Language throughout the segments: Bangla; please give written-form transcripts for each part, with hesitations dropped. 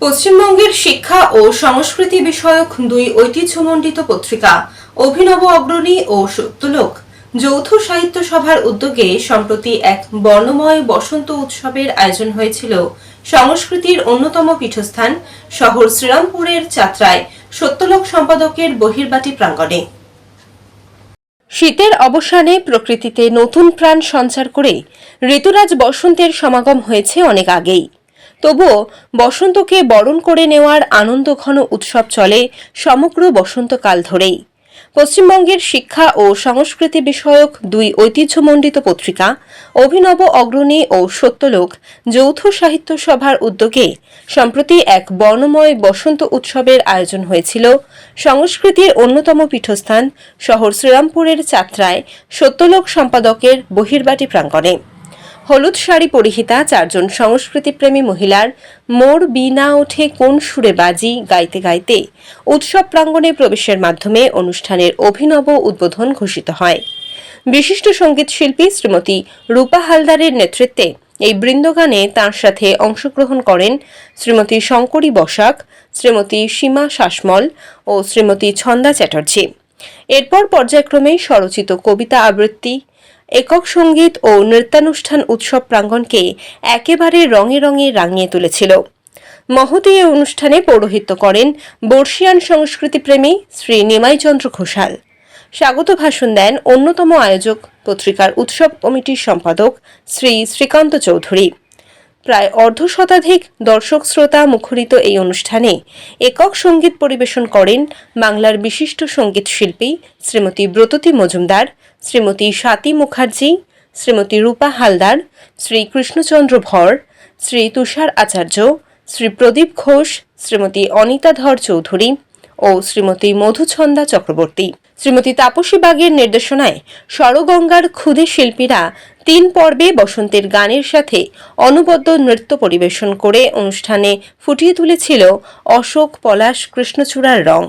পশ্চিমবঙ্গের শিক্ষা ও সংস্কৃতি বিষয়ক দুই ঐতিহ্যমণ্ডিত পত্রিকা অভিনব অগ্রণী ও সত্যলোক যৌথ সাহিত্য সভার উদ্যোগে সম্প্রতি এক বর্ণময় বসন্ত উৎসবের আয়োজন হয়েছিল সংস্কৃতির অন্যতম পীঠস্থান শহর শ্রীরামপুরের যাত্রায় সত্যলোক সম্পাদকের বহির্বাটি প্রাঙ্গণে। শীতের অবসানে প্রকৃতিতে নতুন প্রাণ সঞ্চার করে ঋতুরাজ বসন্তের সমাগম হয়েছে অনেক আগেই। তবুও বসন্তকে বরণ করে নেওয়ার আনন্দঘন উৎসব চলে সমগ্র বসন্তকাল ধরেই। পশ্চিমবঙ্গের শিক্ষা ও সংস্কৃতি বিষয়ক দুই ঐতিহ্যমণ্ডিত পত্রিকা অভিনব অগ্রণী ও সত্যলোক যৌথ সাহিত্য সভার উদ্যোগে সম্প্রতি এক বর্ণময় বসন্ত উৎসবের আয়োজন হয়েছিল সংস্কৃতির অন্যতম পীঠস্থান শহর শ্রীরামপুরের যাত্রায় সত্যলোক সম্পাদকের বহির্বাটি প্রাঙ্গণে। হলুদ শাড়ি পরিহিতা চারজন সংস্কৃতিপ্রেমী মহিলার মোর বিনা ওঠে কোন সুরে বাজি গাইতে গাইতে উৎসব প্রাঙ্গণে প্রবেশের মাধ্যমে অনুষ্ঠানের অভিনব উদ্বোধন ঘোষিত হয়। বিশিষ্ট সঙ্গীত শিল্পী শ্রীমতী রূপা হালদারের নেতৃত্বে এই বৃন্দগানে তাঁর সাথে অংশগ্রহণ করেন শ্রীমতী শঙ্করী বসাক, শ্রীমতী সীমা শাসমল ও শ্রীমতী ছন্দা চ্যাটার্জি। এরপর পর্যায়ক্রমে স্বরচিত কবিতা আবৃত্তি, একক সঙ্গীত ও নৃত্যানুষ্ঠান উৎসব প্রাঙ্গণকে একেবারে রঙে রঙে রাঙিয়ে তুলেছিল। মহতী এই অনুষ্ঠানে পৌরোহিত্য করেন বর্ষিয়ান সংস্কৃতিপ্রেমী শ্রী নিমাইচন্দ্র ঘোষাল। স্বাগত ভাষণ দেন অন্যতম আয়োজক পত্রিকার উৎসব কমিটির সম্পাদক শ্রী শ্রীকান্ত চৌধুরী। প্রায় অর্ধশতাধিক দর্শক শ্রোতা মুখরিত এই অনুষ্ঠানে একক সঙ্গীত পরিবেশন করেন বাংলার বিশিষ্ট সঙ্গীত শিল্পী শ্রীমতী ব্রততী মজুমদার, শ্রীমতী স্বাতী মুখার্জি, শ্রীমতী রূপা হালদার, শ্রী কৃষ্ণচন্দ্র ভর, শ্রী তুষার আচার্য, শ্রী প্রদীপ ঘোষ, শ্রীমতী অনিতা ধর চৌধুরী ও শ্রীমতী মধুছন্দা চক্রবর্তী। শ্রীমতী তাপসী বাগের নির্দেশনায় স্বরগঙ্গার ক্ষুদে শিল্পীরা 3 পর্বে বসন্তের গানের সাথে অনবদ্য নৃত্য পরিবেশন করে অনুষ্ঠানে ফুটিয়ে তুলেছিল অশোক, পলাশ, কৃষ্ণচূড়ার রং।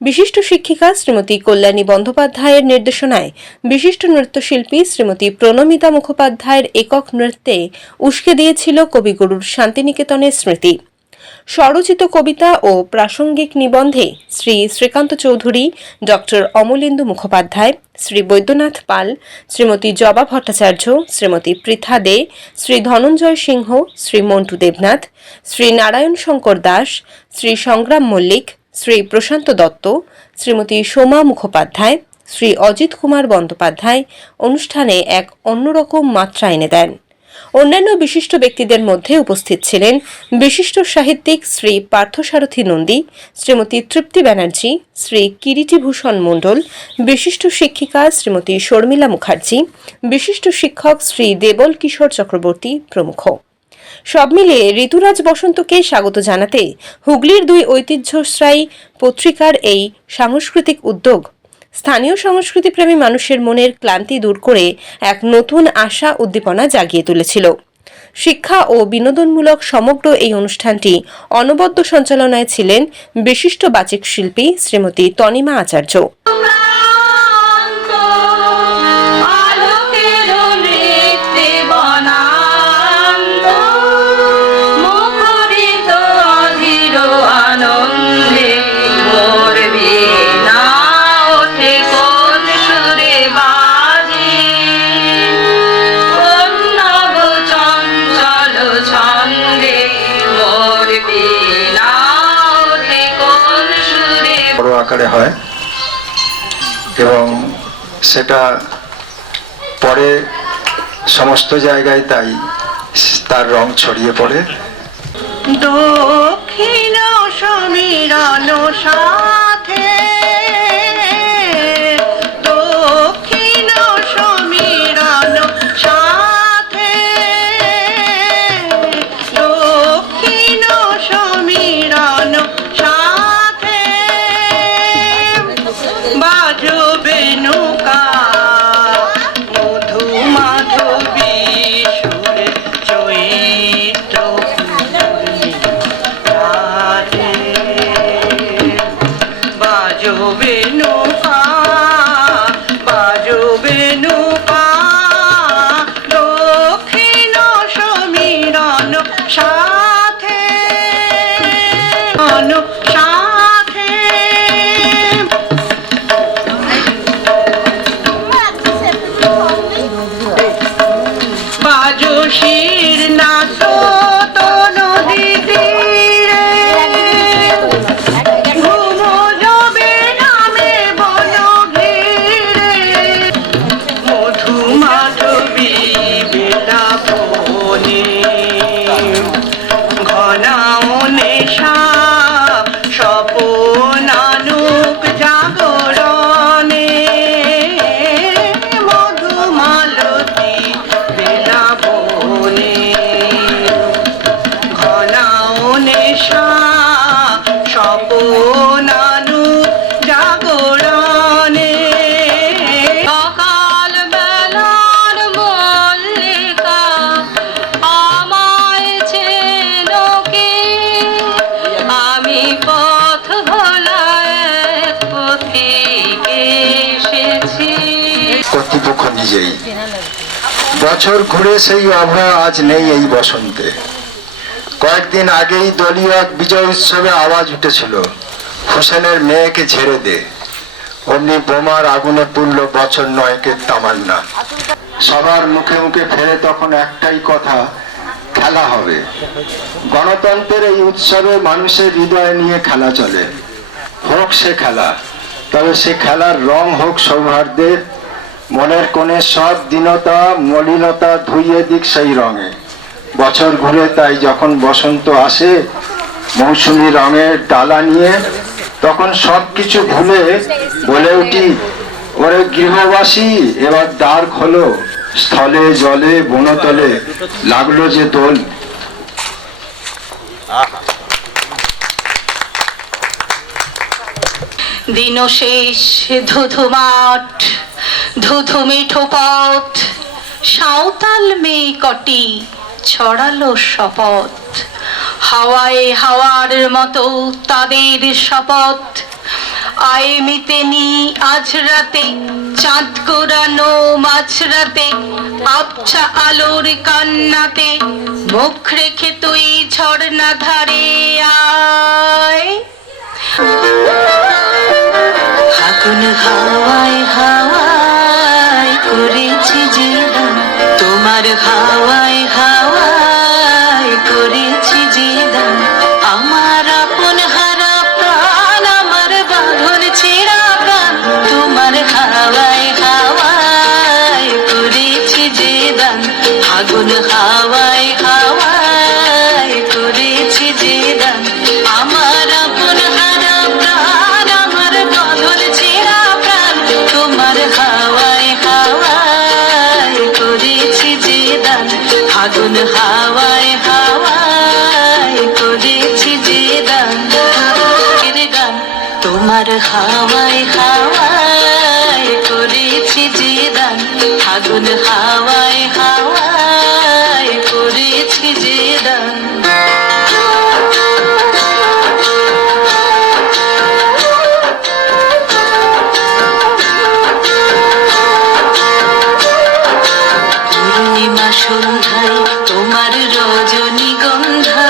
বিশিষ্ট শিক্ষিকা শ্রীমতী কল্যাণী বন্দ্যোপাধ্যায়ের নির্দেশনায় বিশিষ্ট নৃত্যশিল্পী শ্রীমতী প্রণমিতা মুখোপাধ্যায়ের একক নৃত্যে উস্কে দিয়েছিল কবিগুরুর শান্তিনিকেতনের স্মৃতি। স্বরচিত কবিতা ও প্রাসঙ্গিক নিবন্ধে শ্রী শ্রীকান্ত চৌধুরী, ডক্টর অমলেন্দু মুখোপাধ্যায়, শ্রী বৈদ্যনাথ পাল, শ্রীমতী জবা ভট্টাচার্য, শ্রীমতী পৃথা দে, শ্রী ধনঞ্জয় সিংহ, শ্রী মন্টু দেবনাথ, শ্রী নারায়ণ শঙ্কর দাস, শ্রী সংগ্রাম মল্লিক, শ্রী প্রশান্ত দত্ত, শ্রীমতী সোমা মুখোপাধ্যায়, শ্রী অজিত কুমার বন্দ্যোপাধ্যায় অনুষ্ঠানে এক অন্যরকম মাত্রা এনে দেন। অন্যান্য বিশিষ্ট ব্যক্তিদের মধ্যে উপস্থিত ছিলেন বিশিষ্ট সাহিত্যিক শ্রী পার্থসারথী নন্দী, শ্রীমতী তৃপ্তি ব্যানার্জি, শ্রী কিরিটিভূষণ মণ্ডল, বিশিষ্ট শিক্ষিকা শ্রীমতী শর্মিলা মুখার্জি, বিশিষ্ট শিক্ষক শ্রী দেবল কিশোর চক্রবর্তী প্রমুখ। সব মিলিয়ে ঋতুরাজ বসন্তকে স্বাগত জানাতে হুগলির দুই ঐতিহ্যশ্রায়ী পত্রিকার এই সাংস্কৃতিক উদ্যোগ স্থানীয় সংস্কৃতিপ্রেমী মানুষের মনের ক্লান্তি দূর করে এক নতুন আশা উদ্দীপনা জাগিয়ে তুলেছিল। শিক্ষা ও বিনোদনমূলক সমগ্র এই অনুষ্ঠানটি অনবদ্য সঞ্চালনায় ছিলেন বিশিষ্ট বাচিক শিল্পী শ্রীমতী তনিমা আচার্য। আকারে হয় এবং সেটা পরে সমস্ত জায়গায় তাই তার রং ছড়িয়ে পড়ে। দক্ষিণ সমীরণ সাথে দক্ষিণ সমীরণ সাথে দক্ষিণ সমীরণ সাথে বাজবে নৌকা মধু মাধবী সুরে চৈত্র রাতে নিজেই। বছর ঘুরে সেই অভয়া আজ নেই এই বসন্তে। কয়েকদিন আগেই দলীয় এক বিজয় উৎসবে আওয়াজ উঠেছিল, হোসেনের মেয়েকে ঝেড়ে দে। অমনি বোমার আগুনে পুড়ল বছর নয়কের তামান্না। সবার মুখে মুখে ফেরে তখন একটাই কথা, খেলা হবে। গণতন্ত্রের এই উৎসবে মানুষের হৃদয় নিয়ে খেলা চলে। হোক সে খেলা, তবে সে খেলার রং হোক সৌহার্দ্যের। মনের কোণে সব দীনতা মলিনতা ধুইয়ে দিক সেই রঙে। বছর ঘুরে তাই যখন বসন্ত আসে মৌসুমী রঙের ডালা নিয়ে, তখন সব কিছু ভুলে বলে উঠি, ওরে গৃহবাসী এবার দ্বার খোলো। স্থলে জলে বনতলে লাগলো যে দোল। দিন শেষ ধুধু মাঠ, ধুধু মিঠো পথ, সাঁওতাল মেয়ে কটি ছড়ালো শপথ। হাওয়ায় হাওয়ার মতো তাদের শপথ। আয় মিতেনি আজ রাতে, চাঁদ কোরানো মাঝরাতে, আবছা আলোর কান্নাতে মুখ রেখে তুই ঝর্ণা ধারে আয়। ফাগুন হাওয়ায় হাওয়ায় করেছি যে দান, তোমার হাওয়ায় হাওয়ায় করেছি যে দান। আমার আপন হারা প্রাণ, আমার বাঁধন ছেঁড়া প্রাণ, তোমার হাওয়ায় হাওয়ায় করেছি যে দান। ফাগুন হাওয়ায় হাওয়ায় করেছি যে দান। আমার আপন হারা প্রাণ, আমার বাঁধন ছেঁড়া প্রাণ, তোমার হাওয়ায় হাওয়ায় করেছি যে দান। ফাগুন হাওয়ায় হাওয়ায় করেছি যে দান। গান তোমার হাওয়ায় হাওয়ায় করেছি যে দান। ফাগুন হাওয়ায় হাওয়ায় করেছি যে দান। পূর্ণিমা সন্ধ্যায় তোমার রজনীগন্ধায়,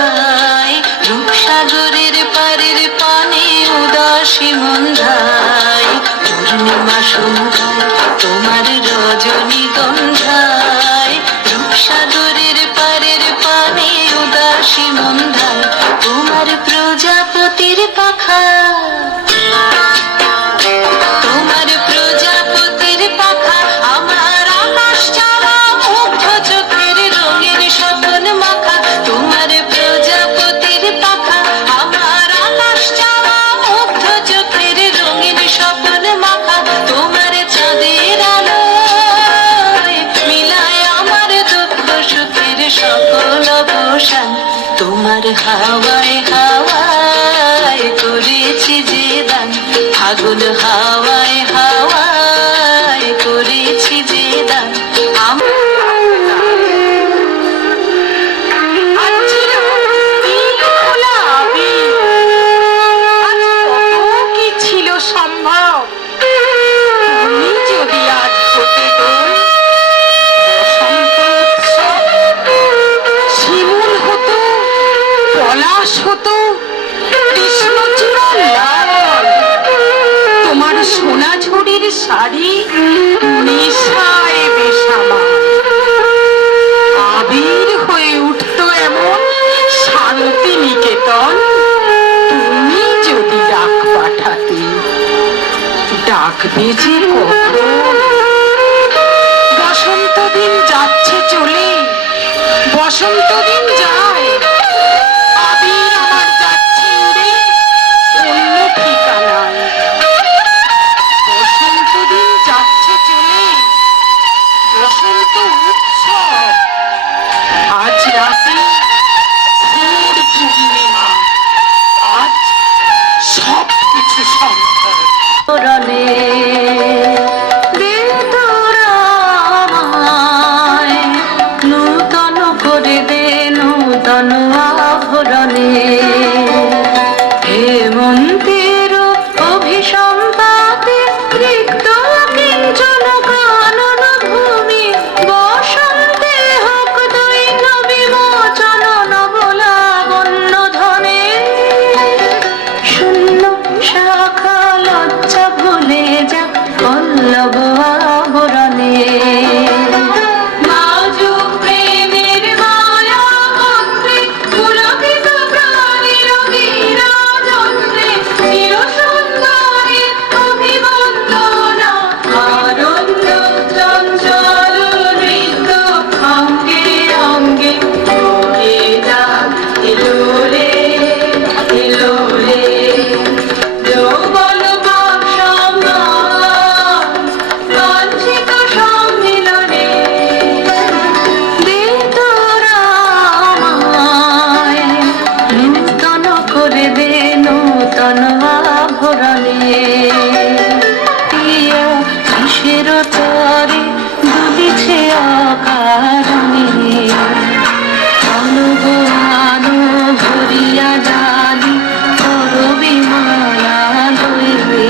রূপসাগরের পারের পানে উদাসী মন্ধায়। পূর্ণিমা সন্ধ্যায় তোমার রজনীগন্ধায়, রূপসাগরের পারের পানে উদাসী মন্ধায়। তোমার প্রজাপতির পাখা, তোমার প্রজাপতির পাখা, আমার আকাশ চাওয়া মুগ্ধ চোখের রঙের স্বপন মাখা। তোমার প্রজাপতির পাখা, আমার আকাশ চাওয়া মুগ্ধ চোখের রঙের স্বপন মাখা। তোমার চাঁদের আলোয় মিলায় আমার দুঃখ সুখের সকল অবসান। তোমার হাওয়ায় হাওয়ায় করেছি যে দান। ফাগুন হাওয়ায় হাওয়ায় করেছি যে দান। কি ছিল সম্ভব, তুমি যদি আজ হতে দোল। বসন্ত উৎসব, শিমুল হতো, পলাশ হতো, কৃষ্ণচূড়া লাল। তোমার সোনা ঝুড়ির শাড়ি নেশায় বেসামাল। আবির হয়ে উঠতো এমন শান্তি নিকেতন। তুমি যদি ডাক পাঠাতে, ডাকবে যে কখন। বসন্ত দিন যাচ্ছে চলে, বসন্ত দিন যায়। আবির আমার যাচ্ছে উড়ে অন্য ঠিকানায়। বসন্ত দিন যাচ্ছে চলে, বসন্ত উৎসব। আজ রাতে ঘোর পূর্ণিমা, আজ সব কিছু সম্ভব। নূতন করে দে করে দে নূতন আভরণে প্রিয়া কিসের তরে দুলিছে অকারণে অনুগো আনো ভরিয়া ডালি করবি মালা লইবে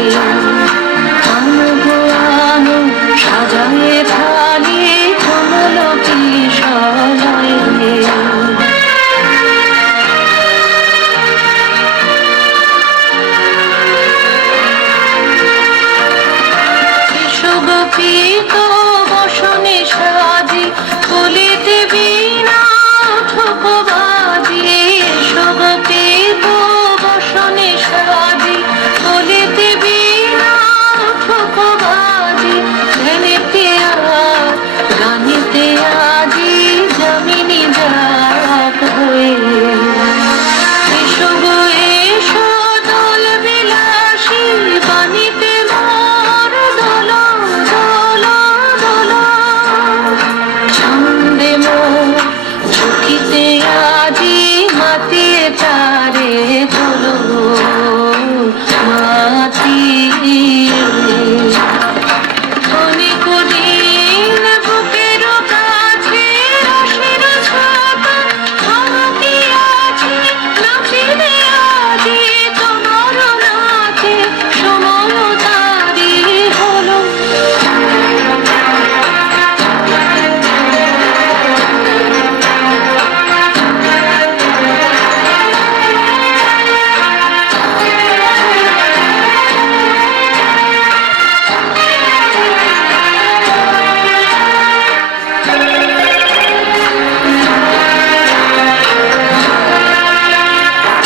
অনুগো আনো সাজায়ে থালি কমল কিশলয়ে গোপীত বসনে সাজি কলিতে বিনা ঠোকবাজি গোপীত বসনে সাজি কলিতে বিনা ঠোকবাজি ধ্যানেতে আর গানেতে আজি জমিনি যাক হয়ে এসো গো এসো দোল বিলাসী বাণীতে মোর দোল দোল দোল ছন্দে মোর চকিতে আজি মাতিয়ে তারে তোলো মাতিয়ে অনেক দিন বুকের কাছে রসের ছাতা আমাকে আছে নাচিলে আজি তোমার নাচে সময় তারি হলো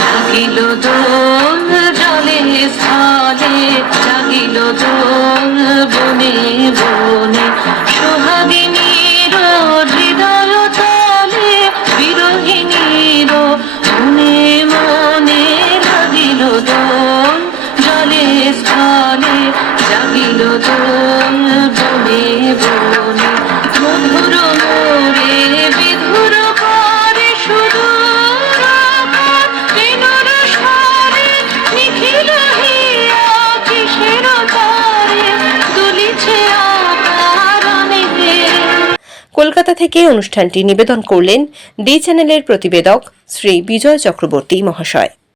জাগিল দোল জলে স্থলে জাগিল দোল বনে বনে সোহাগিনীর হৃদয় তলে বিরোহিনীর মনে মনে লাগিল দোল জলে স্থলে জাগিল দোল বনে বনে মধুর মোরে বিধুর করে সুদূর আকার বিনুর স্বরে নিখিল হিয়া কিসের তরে দুলিছে অকারণে কলকাতা থেকে অনুষ্ঠানটি নিবেদন করলেন ডি চ্যানেলের প্রতিবেদক শ্রী বিজয় চক্রবর্তী মহাশয়।